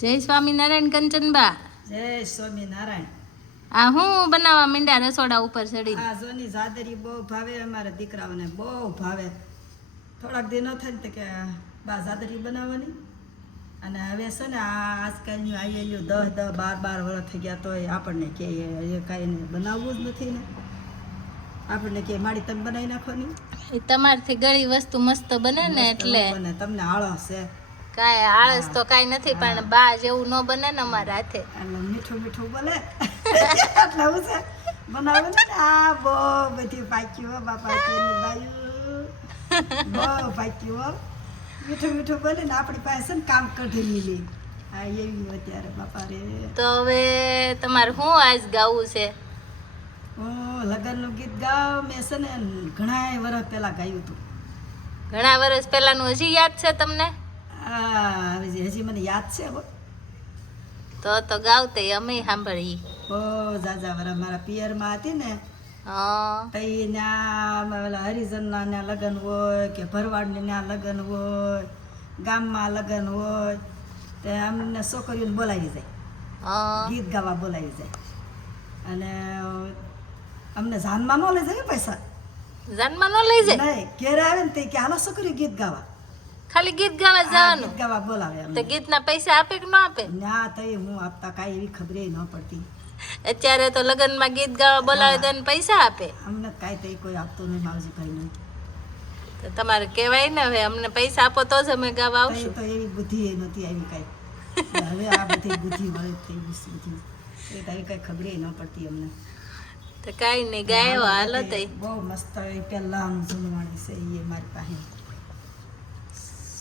જય સ્વામિનારાયણ કંચનબા. જય સ્વામિનારાયણ. આ હું બનાવવા માંડ્યા રસોડા ઉપર ચડી? આ જોની જાદરી બહુ ભાવે, અમારા દીકરાઓને બહુ ભાવે. થોડાક દિન થાય ને તો કે બા જાદરી બનાવવાની. અને હવે છે ને આ આજકાલની આયેલું 10-10, 12-12 વર્ષ થઈ ગયા તોય આપણને કે એ કાંઈ બનાવવું જ નથી ને. આપણને કે માડી તમે બનાવી નાખવાની. એ તમારથી ગળી વસ્તુ મસ્ત બને ને એટલે બને. તમને આળસ છે કાંઈ આળસ તો કાંઈ નથી, પણ બા જેવું ન બને ને અમારા હાથે. એટલે મીઠું મીઠું બોલે એટલે હું છે બનાવે ને. આ બહુ બધી પાક્યું હો બાપા, બાયું બહુ પાક્યું હો. મીઠું મીઠું બોલે ને આપણી પાસે ને કામ કઢી લીધી. હા એવી અત્યારે બાપા રે. તો હવે તમારે શું આજ ગાવું છે? હું લગ્નનું ગીત ગાવ. મેં છે ને ઘણા વર્ષ પહેલા ગાયું હતું. ઘણા વર્ષ પહેલાનું હજી યાદ છે તમને? હા હજી મને યાદ છે હો. તો ગાવતે અમે સાંભળી. બહુ ઝાઝા વર્ષ મારા પિયરમાં હતી ને, હા તઈ ત્યાં હરિજનના ત્યાં લગ્ન હોય કે ભરવાડને ત્યાં લગ્ન હોય, ગામમાં લગ્ન હોય, તે અમને છોકરીઓને બોલાવી જાય, હા ગીત ગાવા બોલાવી જાય. અને અમને જાનમાં ન લઈ જાય પૈસા, જાનમાં ન લઈ જાય નહીં ઘેર આવે ને તે કે હાલો છોકરી ગીત ગાવા, ખાલી ગીત ગાવા આ જવાનું. ગીત ગાવા બોલાવે તો અમને. ગીતના પૈસા આપે કે ન આપે? ના તઈ હું આપતા કાંઈ એવી ખબરે ન પડતી. અત્યારે તો લગ્નમાં ગીત ગાવા બોલાવે તો એને પૈસા આપે. અમને કાંઈ તઈ કોઈ આપતું નહીં, માવજી ભાઈ નહીં. તો તમારે કહેવાય ને હવે અમને પૈસા આપો તો જ અમે ગાવા તઈ આવશું. તો એવી બુદ્ધિ એ નહોતી આવી કાંઈ. હવે આ બધી બુદ્ધિ મળે થઈ ગઈ છે બધી. એ તારી કાંઈ ખબરે ન પડતી અમને. તો કાંઈ નહીં, ગાયો હાલો તઈ. બહુ મસ્ત એ પહેલાં જૂનવાણી છે એ મારી પાસે.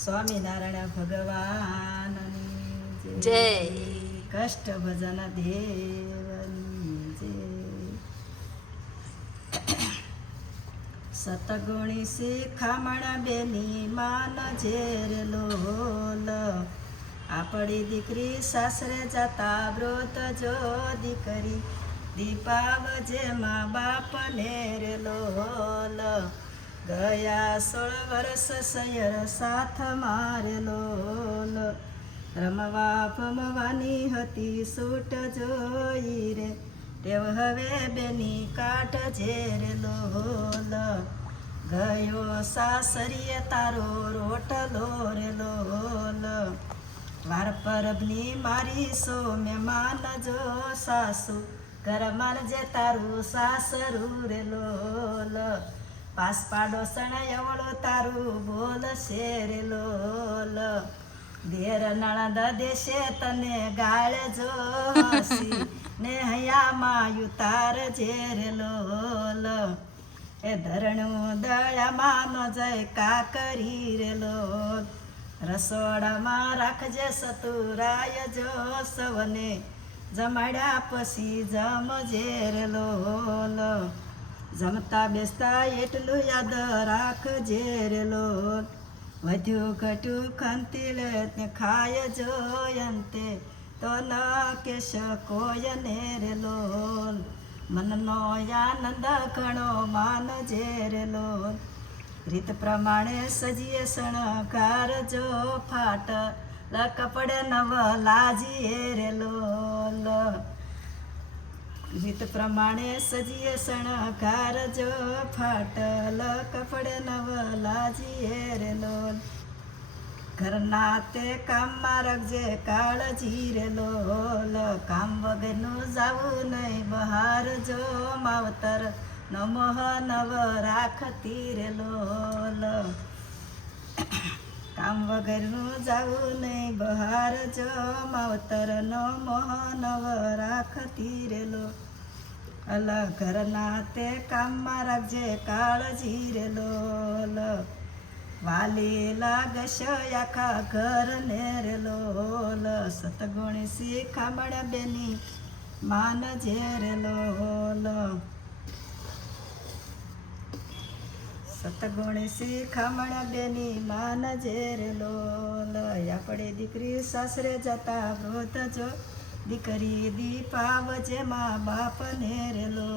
સ્વામિનારાયણ ભગવાનની જય. કષ્ટ ભજન દેવની જય. સતગુણી શિખામણ બેની માન ઝેર લોલ. આપણી દીકરી સાસરે જતા વ્રત જો દીકરી દીપાવજે મા બાપ નેર લોલ. ગયા 16 વર્ષ સયર સાથ મારેલો. રમવા ભમવાની હતી સૂટ જોઈ રે, તેવ હવે બેની કાઠ ઝેરેલો. ગયો સાસરીએ તારો રોટલો રેલો. વાર પરબની મારી સો મહેમાન જો સાસુ, ઘરમાં જે તારું સાસરું રેલો. પાસ પાડોસણ એવળો તારું બોલ શેરેલો. ઘેર નણંદ દેશે તને ગાળ જો હસી, ને હૈયામાં યુતાર ઝેરેલો. એ ધરણું દળામાં ન જય કાકરી રેલો. રસોડામાં રાખજે સતુરાય જો સવને, જમાડ્યા પછી જમજે રેલો. જમતા બેસતા એટલું યાદ રાખજે રેલો. વધ્યું ઘટ્યું ખંતી લે તે ખાય જોયંતે, તો ન કેશ કોયને રેલો. મનનો આનંદ ઘણો માનજે રેલો. રીત પ્રમાણે સજીએ શણગાર જો ફાટ, કપડે નવ લાજીએ રેલો. રીત પ્રમાણે સજીએ શણગાર જો ફાટલ, કપડે નવ લાજીએ રેલો. ઘરના તે કામમાં રાખજે કાળજી રેલો. કામ વગરનું જાવું નહીં બહાર જો માવતર, નમોહ નવ રાખતી રેલો. કામ વગરનું જાવું નહીં બહાર જો માવતર, નમોહ નવ રાખતી રેલો. ઘરના તે કામમાં રાખજે કાળજી રેલો. વાલી લાગશ આખા ઘરને રેલો. સતગુણી શિખામણ બેની માન ઝેરેલો. સતગુણી શિખામણ બેની માન ઝેરેલો. આપણે દીકરી સાસરે જતા વ્રત જો દીકરી દીપાવજે મા બાપ ને રેલો.